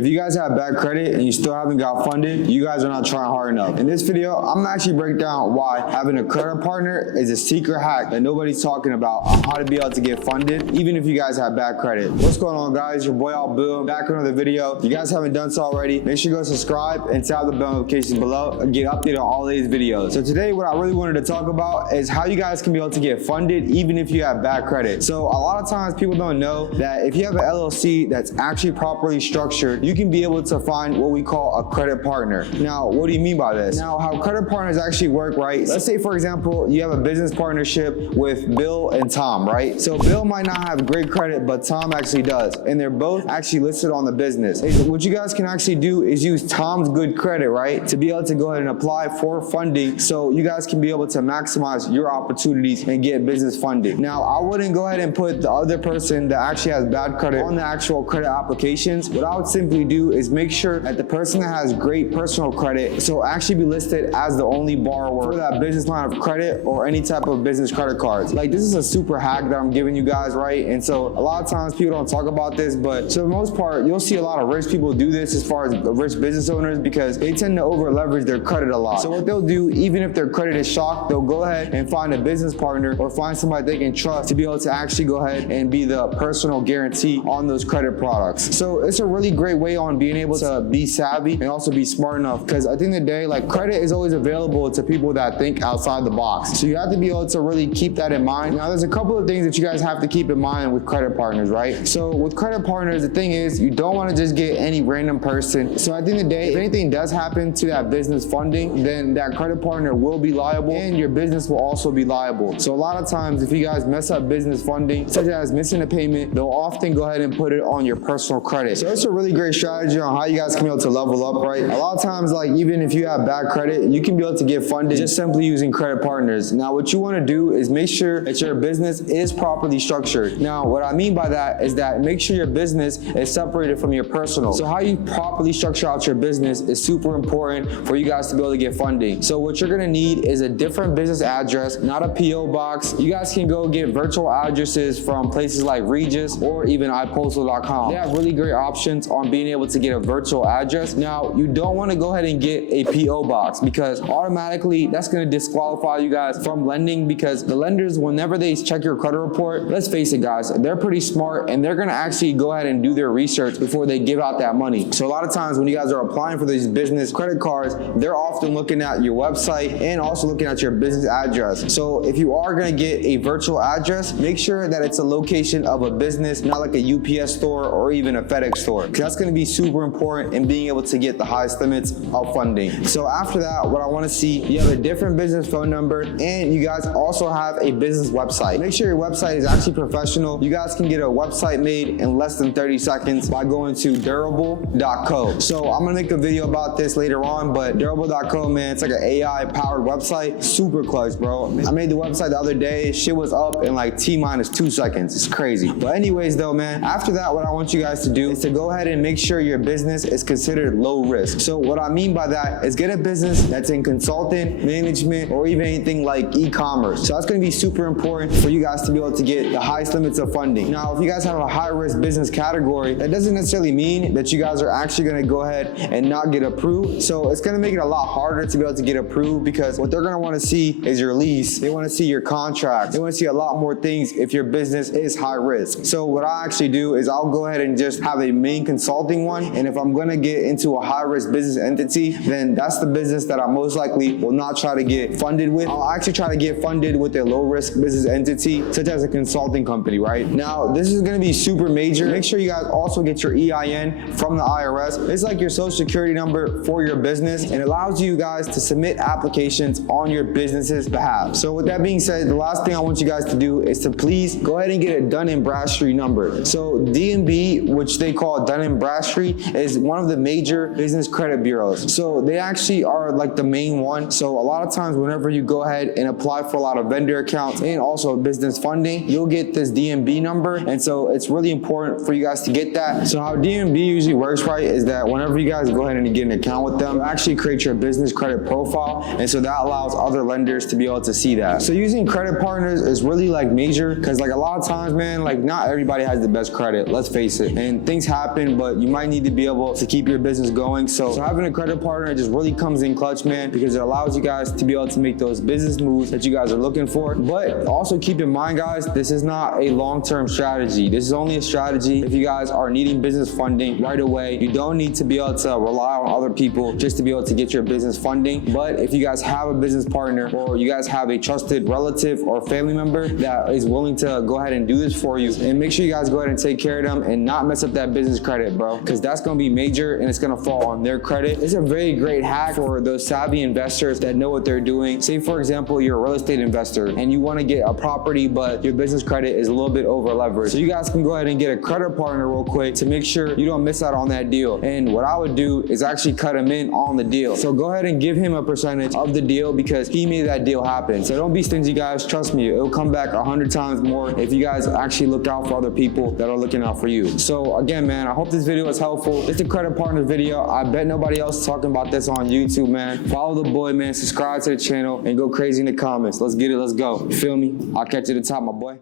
If you guys have bad credit and you still haven't got funded, you guys are not trying hard enough. In this video, I'm gonna actually break down why having a credit partner is a secret hack that nobody's talking about on how to be able to get funded, even if you guys have bad credit. What's going on, guys? Your boy Al Boom, back with another video. If you guys haven't done so already, make sure you go subscribe and tap the bell notifications below and get updated on all these videos. So today, what I really wanted to talk about is how you guys can be able to get funded even if you have bad credit. So a lot of times people don't know that if you have an LLC that's actually properly structured, you can be able to find what we call a credit partner. Now, what do you mean by this? Now, how credit partners actually work, right? Let's say, for example, you have a business partnership with Bill and Tom, right? So Bill might not have great credit, but Tom actually does. And they're both actually listed on the business. What you guys can actually do is use Tom's good credit, right? To be able to go ahead and apply for funding so you guys can be able to maximize your opportunities and get business funding. Now, I wouldn't go ahead and put the other person that actually has bad credit on the actual credit applications. What I would simply do is make sure that the person that has great personal credit, so actually be listed as the only borrower for that business line of credit or any type of business credit cards. Like, this is a super hack that I'm giving you guys, right? And so a lot of times people don't talk about this, but for the most part, you'll see a lot of rich people do this as far as rich business owners because they tend to over leverage their credit a lot. So what they'll do, even if their credit is shocked, they'll go ahead and find a business partner or find somebody they can trust to be able to actually go ahead and be the personal guarantee on those credit products. So it's a really great way on being able to be savvy and also be smart enough, because at the end of the day, like, credit is always available to people that think outside the box. So you have to be able to really keep that in mind. Now, there's a couple of things that you guys have to keep in mind with credit partners, right? So with credit partners, the thing is, you don't want to just get any random person. So at the end of the day, if anything does happen to that business funding, then that credit partner will be liable and your business will also be liable. So a lot of times, if you guys mess up business funding, such as missing a payment, they'll often go ahead and put it on your personal credit. So it's a really great strategy on how you guys can be able to level up, right? A lot of times, like, even if you have bad credit, you can be able to get funded just simply using credit partners. Now, what you want to do is make sure that your business is properly structured. Now, what I mean by that is that make sure your business is separated from your personal. So how you properly structure out your business is super important for you guys to be able to get funding. So what you're going to need is a different business address, not a PO box. You guys can go get virtual addresses from places like Regis or even ipostal.com. They have really great options on being able to get a virtual address. Now, you don't want to go ahead and get a PO box because automatically that's going to disqualify you guys from lending, because the lenders, whenever they check your credit report, let's face it, guys, they're pretty smart and they're going to actually go ahead and do their research before they give out that money. So a lot of times when you guys are applying for these business credit cards, they're often looking at your website and also looking at your business address. So if you are going to get a virtual address, make sure that it's a location of a business, not like a UPS store or even a FedEx store, because that's going to be super important in being able to get the highest limits of funding. So after that, what I want to see, you have a different business phone number and you guys also have a business website. Make sure your website is actually professional. You guys can get a website made in less than 30 seconds by going to durable.co. So I'm going to make a video about this later on, but durable.co, man, it's like an AI powered website. Super clutch, bro. I made the website the other day. Shit was up in like T-2 seconds. It's crazy. But anyways though, man, after that, what I want you guys to do is to go ahead and make sure your business is considered low risk. So what I mean by that is get a business that's in consulting, management, or even anything like e-commerce. So that's going to be super important for you guys to be able to get the highest limits of funding. Now, if you guys have a high risk business category, that doesn't necessarily mean that you guys are actually going to go ahead and not get approved. So it's going to make it a lot harder to be able to get approved, because what they're going to want to see is your lease. They want to see your contract. They want to see a lot more things if your business is high risk. So what I actually do is I'll go ahead and just have a main consulting one. And if I'm going to get into a high risk business entity, then that's the business that I most likely will not try to get funded with. I'll actually try to get funded with a low risk business entity, such as a consulting company, right? Now, this is going to be super major. Make sure you guys also get your EIN from the IRS. It's like your social security number for your business, and it allows you guys to submit applications on your business's behalf. So with that being said, the last thing I want you guys to do is to please go ahead and get a Dun & Bradstreet number. So DNB, which they call Dun & Bradstreet, is one of the major business credit bureaus. So they actually are like the main one. So a lot of times whenever you go ahead and apply for a lot of vendor accounts and also business funding, you'll get this DNB number. And so it's really important for you guys to get that. So how DNB usually works, right, is that whenever you guys go ahead and get an account with them, you actually create your business credit profile. And so that allows other lenders to be able to see that. So using credit partners is really like major, because like a lot of times, man, like not everybody has the best credit, let's face it. And things happen, but you might need to be able to keep your business going. So having a credit partner just really comes in clutch, man, because it allows you guys to be able to make those business moves that you guys are looking for. But also keep in mind, guys, this is not a long-term strategy. This is only a strategy if you guys are needing business funding right away. You don't need to be able to rely on other people just to be able to get your business funding. But if you guys have a business partner, or you guys have a trusted relative or family member that is willing to go ahead and do this for you, and make sure you guys go ahead and take care of them and not mess up that business credit, bro, because that's going to be major and it's going to fall on their credit. It's a very great hack for those savvy investors that know what they're doing. Say, for example, you're a real estate investor and you want to get a property, but your business credit is a little bit over leveraged. So you guys can go ahead and get a credit partner real quick to make sure you don't miss out on that deal. And what I would do is actually cut him in on the deal. So go ahead and give him a percentage of the deal because he made that deal happen. So don't be stingy, guys. Trust me, it'll come back 100 times more if you guys actually look out for other people that are looking out for you. So again, man, I hope this video was helpful. It's a credit partner video. I bet nobody else is talking about this on YouTube, man. Follow the boy, man. Subscribe to the channel and go crazy in the comments. Let's get it. Let's go. You feel me? I'll catch you at the top, my boy.